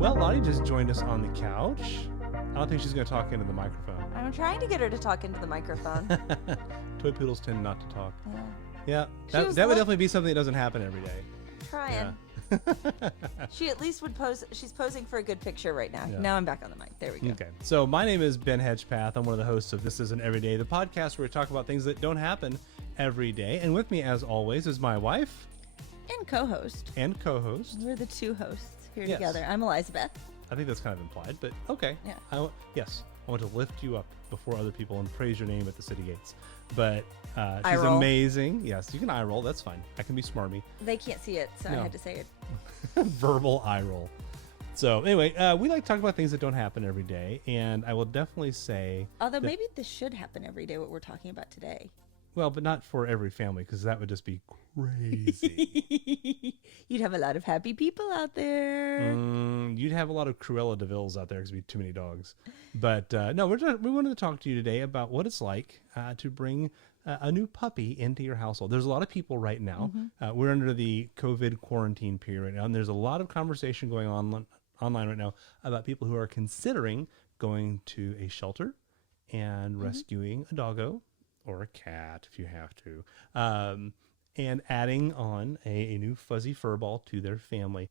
Well, Lottie just joined us on the couch. I don't think she's going to talk into the microphone. I'm trying to get her to talk into the microphone. Toy poodles tend not to talk. Yeah. Yeah, that would definitely be something that doesn't happen every day. Trying. Yeah. She at least would pose. She's posing for a good picture right now. Yeah. Now I'm back on the mic. There we go. Okay. So my name is Ben Hedgspeth. I'm one of the hosts of This Isn't Every Day, the podcast where we talk about things that don't happen every day. And with me, as always, is my wife. And co-host. And co-host. We're the two hosts here Yes. together. I'm Elizabeth. I think that's kind of implied, but okay. Yeah. Yes. I want to lift you up before other people and praise your name at the city gates. But Eye she's roll. amazing. Yes, you can eye roll. That's fine. I can be smarmy. They can't see it, so No. I had to say it. Verbal eye roll. So anyway, we like to talk about things that don't happen every day, and I will definitely say, Although maybe this should happen every day, what we're talking about today. well, but not for every family, because that would just be crazy. You'd have a lot of happy people out there. You'd have a lot of Cruella de Vil's out there because it'd be too many dogs. But no, we wanted to talk to you today about what it's like to bring a new puppy into your household. There's a lot of people right now. We're under the COVID quarantine period right now, and there's a lot of conversation going on online right now about people who are considering going to a shelter and rescuing a doggo or a cat if you have to, and adding on a new fuzzy furball to their family.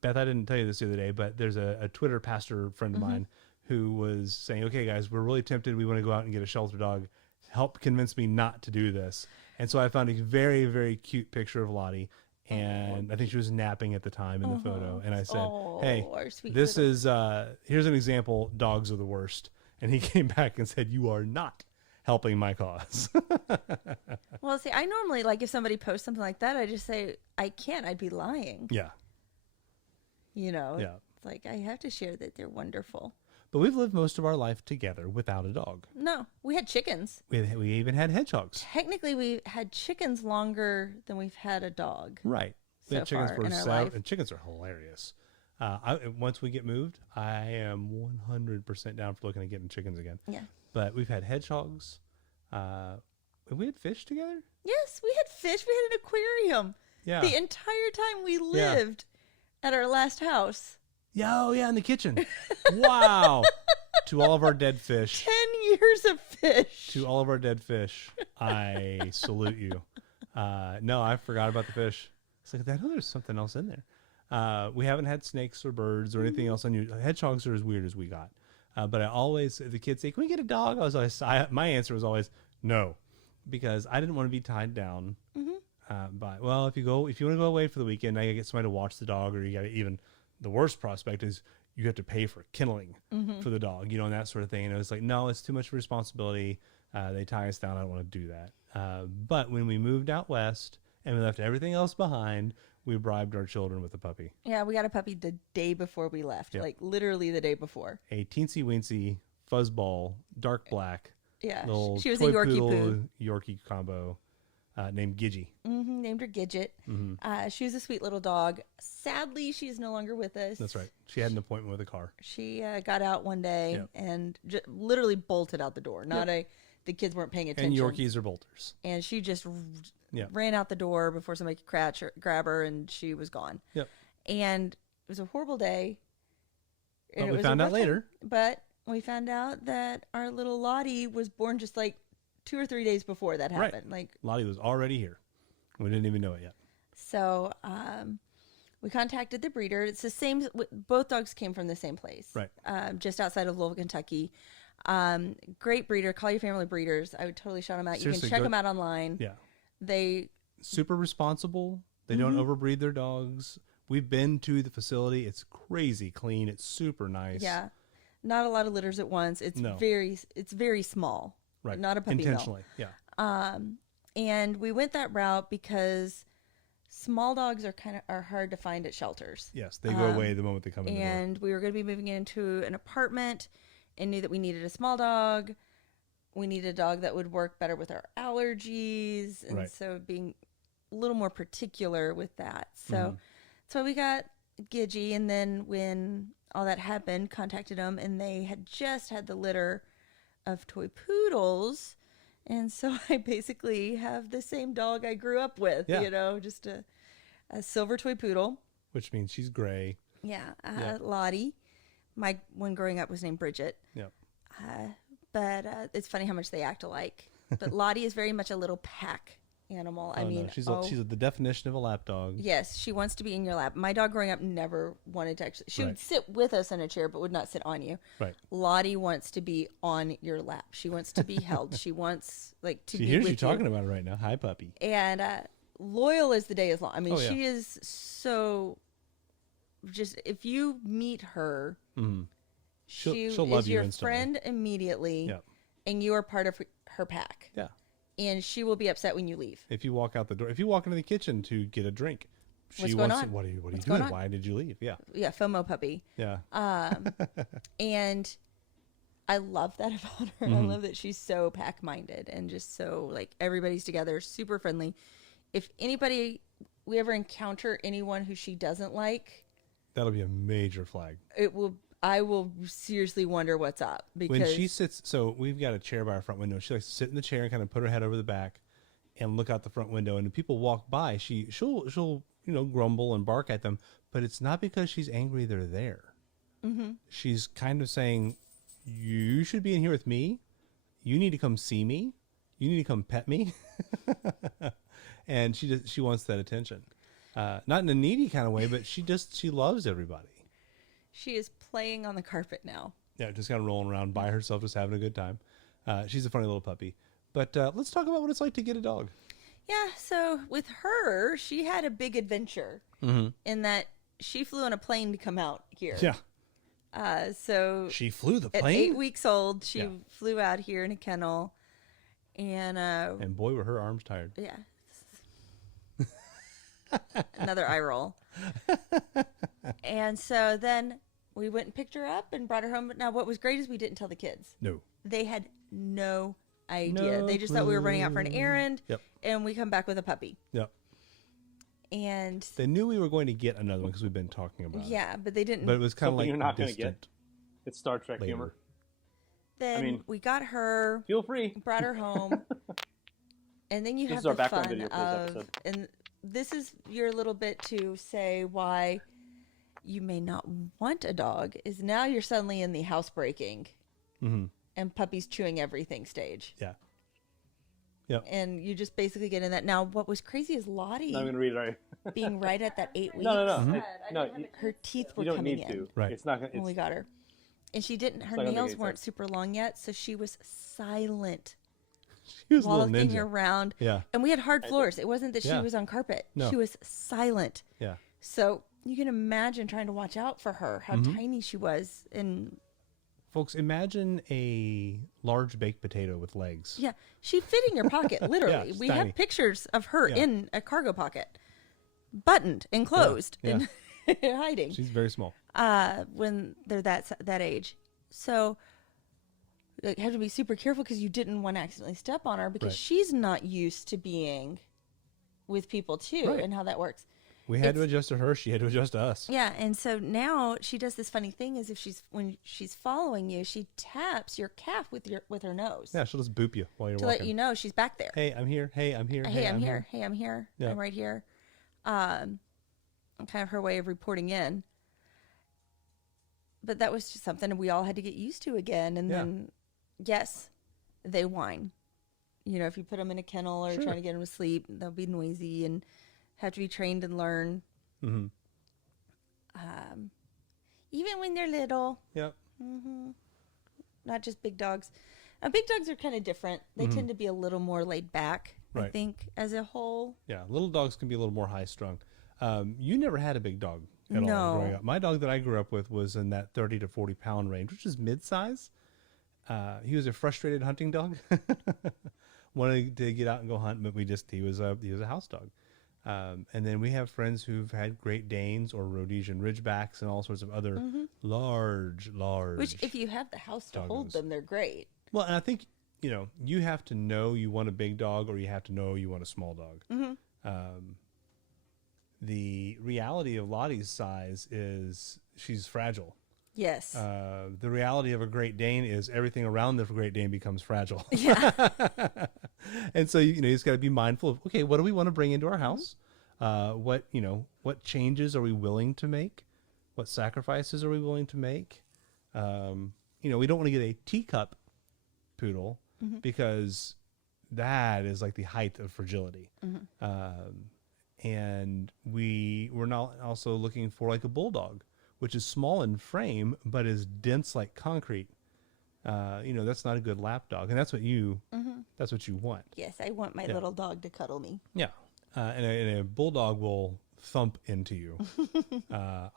Beth, I didn't tell you this the other day, but there's a Twitter pastor friend of mine who was saying, okay, guys, we're really tempted. We want to go out and get a shelter dog. Help convince me not to do this. And so I found a very, very cute picture of Lottie. And I think she was napping at the time in the photo. And I said, hey, this is, here's an example. Dogs are the worst. And he came back and said, you are not helping my cause. Well, see, I normally, like, if somebody posts something like that, I just say, I can't. I'd be lying. Yeah. You know? Yeah. It's like, I have to share that they're wonderful. But we've lived most of our life together without a dog. No, we had chickens. We even had hedgehogs. Technically, we had chickens longer than we've had a dog. Right. We had So chickens far in our for life. and chickens are hilarious. Once we get moved, I am 100% down for looking at getting chickens again. Yeah. But we've had hedgehogs. We had fish together. Yes, we had fish. We had an aquarium. Yeah. The entire time we lived at our last house. Yeah, oh yeah, in the kitchen. Wow. To all of our dead fish. 10 years of fish. To all of our dead fish, I salute you. No, I forgot about the fish. It's like, I know there's something else in there. We haven't had snakes or birds or anything else unusual. Hedgehogs are as weird as we got. But I always, the kids say, can we get a dog? My answer was always no, because I didn't want to be tied down by, well, if you want to go away for the weekend, now you get somebody to watch the dog, or you got to even, the worst prospect is you have to pay for kennelling for the dog, and that sort of thing. And it was like, no, it's too much responsibility. They tie us down. I don't want to do that. But when we moved out west and we left everything else behind, we bribed our children with a puppy. Yeah, we got a puppy the day before we left. Yep. Like literally the day before. A teensy weensy fuzzball, dark black. Yeah, Little she was toy a Yorkie poodle, poo. Yorkie combo named Gidgey. Named her Gidget. She was a sweet little dog. Sadly, she's no longer with us. That's right. She had an appointment with a car. She got out one day and literally bolted out the door. The kids weren't paying attention. And Yorkies are bolters. And she just ran out the door before somebody could grab her, and she was gone. Yep. And it was a horrible day. But we found out later. But we found out that our little Lottie was born just like 2 or 3 days before that happened. Right. Like Lottie was already here. We didn't even know it yet. So we contacted the breeder. It's the same. Both dogs came from the same place. Right. Just outside of Louisville, Kentucky. Great breeder. Call your family breeders. I would totally shout them out. Seriously, you can check them out online. Yeah. They super responsible. They don't overbreed their dogs. We've been to the facility. It's crazy clean. It's super nice. Yeah. Not a lot of litters at once. It's very small. Right. Not a puppy mill. Intentionally. Yeah. And we went that route because small dogs are hard to find at shelters. Yes, they go away the moment they come in the door. And we were going to be moving into an apartment and knew that we needed a small dog. We needed a dog that would work better with our allergies. And so being a little more particular with that. So we got Gidgey, and then when all that happened, contacted them, and they had just had the litter of toy poodles. And so I basically have the same dog I grew up with, just a silver toy poodle. Which means she's gray. Yeah. Lottie. My one growing up was named Bridget. Yep. But it's funny how much they act alike. But Lottie is very much a little pack animal. No, she's the definition of a lap dog. Yes, she wants to be in your lap. My dog growing up never wanted to actually. She would sit with us in a chair, but would not sit on you. Right. Lottie wants to be on your lap. She wants to be held. She wants to be She hears with you talking about it right now. Hi, puppy. And loyal as the day is long. I mean, yeah. she is so. Just if you meet her, she'll she love is you your instantly. friend immediately, Yep. and you are part of her pack. Yeah. And she will be upset when you leave. If you walk out the door, if you walk into the kitchen to get a drink, What's going on? What are you doing? Why did you leave? Yeah. Yeah, FOMO puppy. Yeah. And I love that about her. I love that she's so pack-minded and just so like everybody's together, super friendly. If we ever encounter anyone who she doesn't like, that'll be a major flag. I will seriously wonder what's up because When she sits, so we've got a chair by our front window. She likes to sit in the chair and kind of put her head over the back and look out the front window. And if people walk by, she'll grumble and bark at them, but it's not because she's angry they're there. Mm-hmm. She's kind of saying, you should be in here with me. You need to come see me. You need to come pet me. And she wants that attention. Not in a needy kind of way, but she loves everybody. She is playing on the carpet now. Yeah, just kind of rolling around by herself, just having a good time. She's a funny little puppy. But let's talk about what it's like to get a dog. Yeah, so with her, she had a big adventure in that she flew on a plane to come out here. Yeah. So she flew the plane? At 8 weeks old, she flew out here in a kennel. And boy, were her arms tired. Yeah. Another eye roll. And so then we went and picked her up and brought her home. Now, what was great is we didn't tell the kids. No. They had no idea. They just thought we were running out for an errand. Yep. And we come back with a puppy. Yep. And they knew we were going to get another one because we've been talking about it. Yeah, but they didn't. But it was kind of like you're not going to get. It's Star Trek later. humor. Then we got her. Feel free. Brought her home. And then you have the fun of, and this is your little bit to say why you may not want a dog, is now you're suddenly in the housebreaking and puppies chewing everything stage. Yeah. Yep. And you just basically get in that. Now, what was crazy is Lottie I'm going to read it right. being right at that 8 weeks. No. Her teeth were you don't coming need in. to. Right. It's not going When we got her. And she didn't, her nails weren't super long yet, so she was silent. She was walking around. Yeah. And we had hard floors. It wasn't that she was on carpet. No. She was silent. Yeah. So you can imagine trying to watch out for her, how tiny she was. And folks, imagine a large baked potato with legs. yeah, she fit in your pocket, literally. We tiny. have pictures of her in a cargo pocket, buttoned and closed and hiding. She's very small. When they're that age. So you have to be super careful because you didn't want to accidentally step on her because she's not used to being with people too and how that works. We had to adjust to her. She had to adjust to us. Yeah, and so now she does this funny thing is when she's following you, she taps your calf with her nose. Yeah, she'll just boop you while you're to walking. let you know she's back there. Hey, I'm here. Hey, I'm here. Hey, I'm here. Hey, I'm here. Yeah. I'm right here. Kind of her way of reporting in. But that was just something we all had to get used to again. And then, yes, they whine. You know, if you put them in a kennel or trying to get them to sleep, they'll be noisy and have to be trained and learn. Mm-hmm. Even when they're little. Yep. Mm-hmm. Not just big dogs. Big dogs are kind of different. They tend to be a little more laid back, I think, as a whole. Yeah, little dogs can be a little more high strung. You never had a big dog at all growing up. My dog that I grew up with was in that 30 to 40 pound range, which is mid-size. He was a frustrated hunting dog. Wanted to get out and go hunt, but he was a house dog. And then we have friends who've had Great Danes or Rhodesian Ridgebacks and all sorts of other large. Which, if you have the house to hold them, they're great. Well, and I think, you have to know you want a big dog or you have to know you want a small dog. Mm-hmm. The reality of Lottie's size is she's fragile. Yes. The reality of a Great Dane is everything around the Great Dane becomes fragile. Yeah. And so, you just got to be mindful of, okay, what do we want to bring into our house? What changes are we willing to make? What sacrifices are we willing to make? We don't want to get a teacup poodle because that is like the height of fragility. And we're not also looking for like a bulldog, which is small in frame, but is dense like concrete. That's not a good lap dog. And that's what you want. Yes, I want my little dog to cuddle me. Yeah. And a bulldog will thump into you.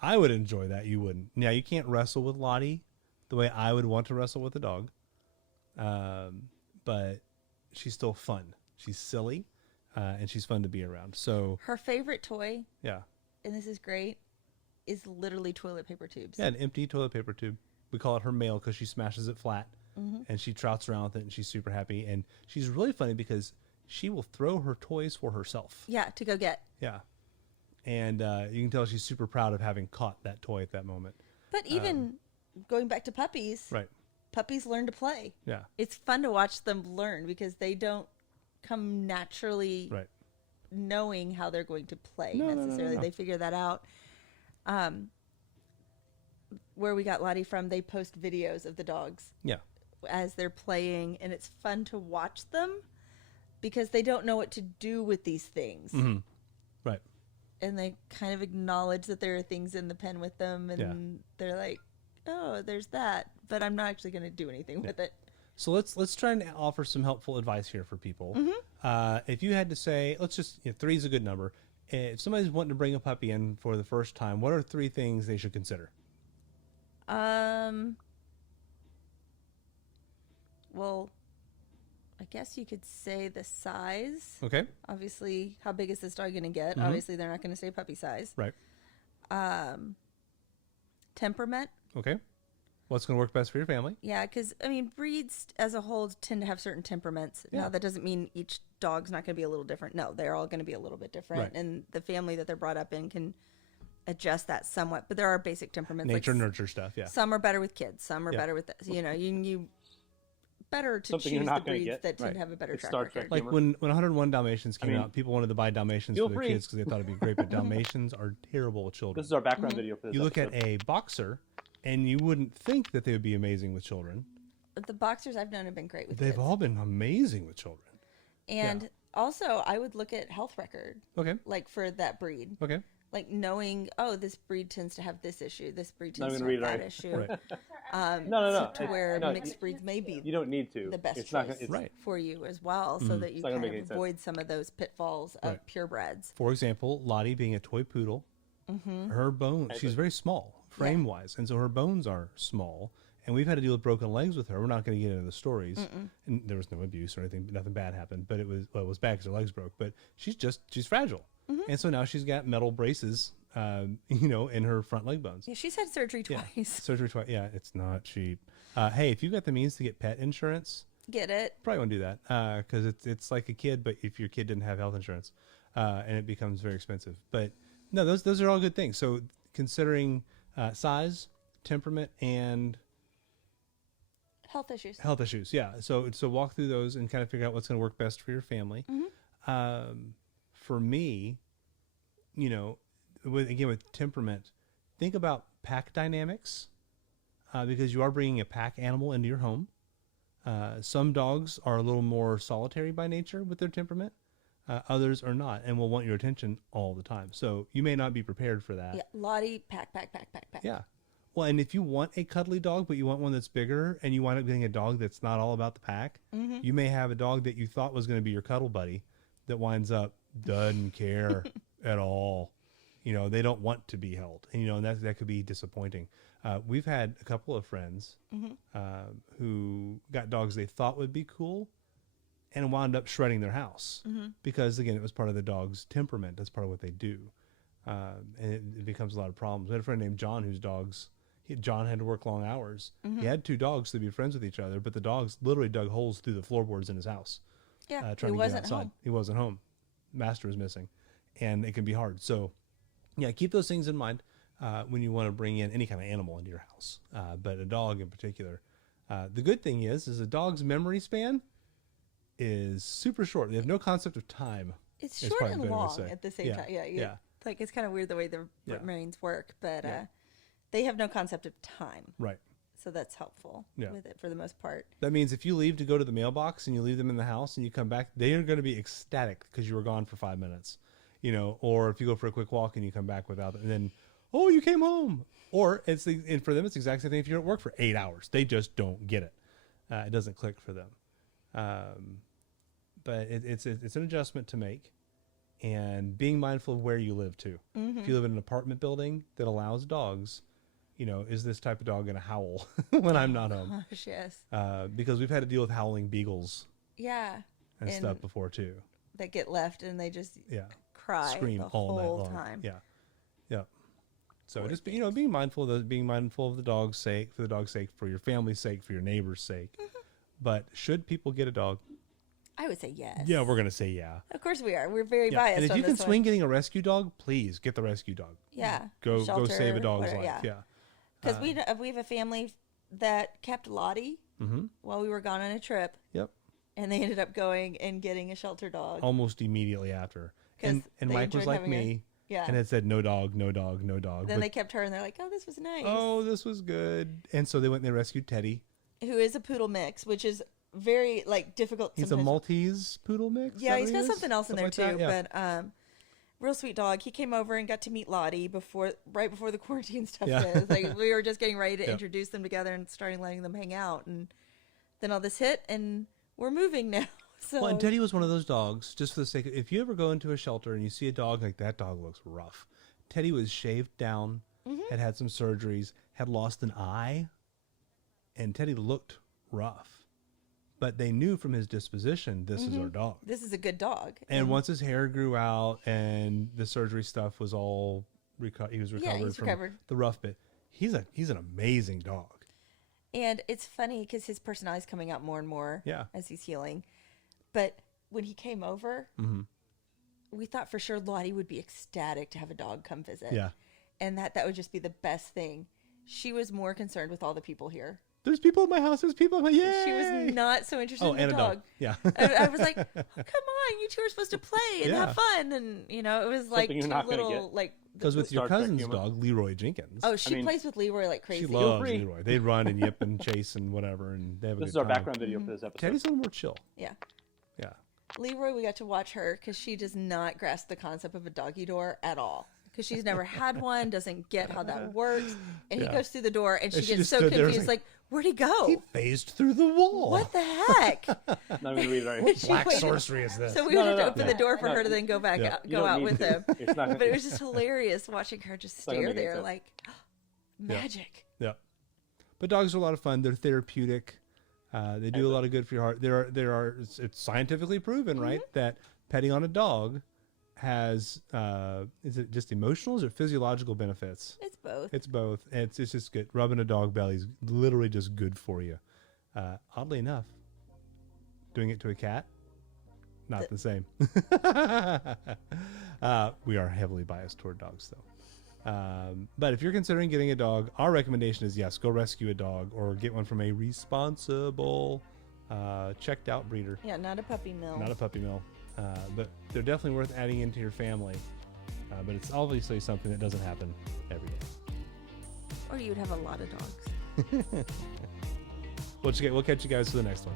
I would enjoy that. You wouldn't. Now, you can't wrestle with Lottie the way I would want to wrestle with a dog. But she's still fun. She's silly, and she's fun to be around. So her favorite toy, yeah, and this is great, is literally toilet paper tubes. Yeah, an empty toilet paper tube. We call it her mail because she smashes it flat, and she trouts around with it, and she's super happy. And she's really funny because she will throw her toys for herself. Yeah, to go get. Yeah. And you can tell she's super proud of having caught that toy at that moment. But even going back to puppies, right? Puppies learn to play. Yeah. It's fun to watch them learn because they don't come naturally knowing how they're going to play necessarily. No. They figure that out. Where we got Lottie from, they post videos of the dogs. Yeah. As they're playing, and it's fun to watch them because they don't know what to do with these things. Mm-hmm. Right. And they kind of acknowledge that there are things in the pen with them, and they're like, "Oh, there's that," but I'm not actually going to do anything with it. So let's try and offer some helpful advice here for people. If you had to say, let's just 3 is a good number. If somebody's wanting to bring a puppy in for the first time, what are 3 things they should consider? Well, I guess you could say the size. Okay. Obviously, how big is this dog going to get? Obviously, they're not going to say puppy size. Right. Temperament. Okay. What's going to work best for your family? Yeah, because, breeds as a whole tend to have certain temperaments. Yeah. Now, that doesn't mean each dog's not going to be a little different. No, they're all going to be a little bit different. Right. And the family that they're brought up in can adjust that somewhat. But there are basic temperaments. Nature, nurture stuff, yeah. Some are better with kids. Some are better with, you better to Something choose the breeds that tend to have a better track record. Like when 101 Dalmatians came out, people wanted to buy Dalmatians for their kids because they thought it'd be great, but Dalmatians are terrible with children. This is our background video for this You look episode. at a boxer, and you wouldn't think that they would be amazing with children. The boxers I've known have been great with They've kids. all been amazing with children. And also, I would look at health record. Okay. Like for that breed. Okay. Like knowing, this breed tends to have this issue. This breed tends to have that issue. Right. No. To where mixed breeds may be you don't need to. the best it's choice not gonna, right. for you as well, so that you kind of avoid some of those pitfalls of purebreds. For example, Lottie being a toy poodle, her bones, she's very small frame-wise, and so her bones are small. And we've had to deal with broken legs with her. We're not going to get into the stories. And there was no abuse or anything. Nothing bad happened. But it was bad because her legs broke. But she's fragile. And so now she's got metal braces, in her front leg bones. Yeah, she's had surgery twice. Yeah, surgery twice. Yeah, it's not cheap. Hey, if you've got the means to get pet insurance, get it. Probably want to do that because it's like a kid, but if your kid didn't have health insurance, and it becomes very expensive. But no, those are all good things. So considering size, temperament, and health issues. Yeah. So walk through those and kind of figure out what's going to work best for your family. For me, with temperament, think about pack dynamics because you are bringing a pack animal into your home. Some dogs are a little more solitary by nature with their temperament. Others are not and will want your attention all the time. So you may not be prepared for that. Yeah, Lottie, pack. Yeah. Well, and if you want a cuddly dog, but you want one that's bigger and you wind up getting a dog that's not all about the pack, you may have a dog that you thought was going to be your cuddle buddy that winds up doesn't care at all. They don't want to be held. And, that could be disappointing. We've had a couple of friends who got dogs they thought would be cool and wound up shredding their house because, again, it was part of the dog's temperament. That's part of what they do. And it becomes a lot of problems. We had a friend named John whose dogs... John had to work long hours. He had 2 dogs to be friends with each other, but the dogs literally dug holes through the floorboards in his house. Yeah, trying to get outside. He wasn't home. Master was missing, and it can be hard. So, yeah, keep those things in mind. when you want to bring in any kind of animal into your house, but a dog in particular. The good thing is a dog's memory span is super short. They have no concept of time. It's short and long at the same time. Yeah. Like, it's kind of weird the way their brains work, but they have no concept of time. Right. So that's helpful with it for the most part. That means if you leave to go to the mailbox and you leave them in the house and you come back, they are going to be ecstatic because you were gone for 5 minutes, you know, or if you go for a quick walk and you come back without it, and then, oh, you came home. Or and for them, it's the exact same thing if you're at work for 8 hours. They just don't get it. It doesn't click for them. But it's an adjustment to make, and being mindful of where you live too. Mm-hmm. If you live in an apartment building that allows dogs, you know, is this type of dog going to howl when I'm not home? Gosh, yes. Because we've had to deal with howling beagles. Yeah. And stuff before too. That get left and they just cry scream the all night whole long. time. Yeah. Yeah. So just being mindful of the dog's sake, for the dog's sake, for your family's sake, for your neighbor's sake. Mm-hmm. But should people get a dog? I would say yes. Yeah, we're gonna say yeah. Of course we are. We're very biased. And if you can swing getting a rescue dog, please get the rescue dog. Yeah. Go Shelter, save a dog's whatever, life. Yeah. Because we have a family that kept Lottie while we were gone on a trip. Yep. And they ended up going and getting a shelter dog almost immediately after. And Mike was like me. And it said no dog, no dog, no dog. Then they kept her and they're like, oh, this was nice. Oh, this was good. And so they went and they rescued Teddy, who is a poodle mix, which is very difficult. He's sometimes. A Maltese poodle mix. Yeah, he's got something else in there too. But real sweet dog. He came over and got to meet Lottie right before the quarantine stuff is. Like, we were just getting ready to introduce them together and starting letting them hang out, and then all this hit, and we're moving now. So. Well, and Teddy was one of those dogs, just for the sake of, if you ever go into a shelter and you see a dog like that dog looks rough. Teddy was shaved down, had some surgeries, had lost an eye, and Teddy looked rough. But they knew from his disposition, this is our dog. This is a good dog. And once his hair grew out and the surgery stuff was all he was recovered from the rough bit. He's an amazing dog. And it's funny because his personality's coming out more and more as he's healing. But when he came over, we thought for sure Lottie would be ecstatic to have a dog come visit. Yeah. And that would just be the best thing. She was more concerned with all the people here. There's people in my house. There's people in my yay! She was not so interested in the dog. Yeah. I was like, oh, come on, you two are supposed to play and have fun. And, it was like two little, because with your cousin's dog, Leroy Jenkins. Oh, she plays with Leroy like crazy. She loves Leroy. They run and yip and chase and whatever, and they have a good time. This is our background video for this episode. Teddy's a little more chill. Yeah. Yeah. Leroy, we got to watch her because she does not grasp the concept of a doggy door at all. Because she's never had one, doesn't get how that works. And he goes through the door, and she gets so confused, like, where'd he go? He phased through the wall. What the heck? Not going to read very What black sorcery is this? So we had to open the door for her to then go back go out with him. But it was just hilarious watching her just stare there like, magic. Yeah. But dogs are a lot of fun. They're therapeutic. They do a lot of good for your heart. It's scientifically proven, right, that petting on a dog has is it just emotional or is it physiological benefits? It's both. It's both. It's just good. Rubbing a dog belly is literally just good for you. Oddly enough, doing it to a cat, not the same. We are heavily biased toward dogs though. But if you're considering getting a dog, our recommendation is yes, go rescue a dog or get one from a responsible, checked out breeder. Yeah, not a puppy mill. Not a puppy mill. But they're definitely worth adding into your family. But it's obviously something that doesn't happen every day. Or you'd have a lot of dogs. We'll catch you guys for the next one.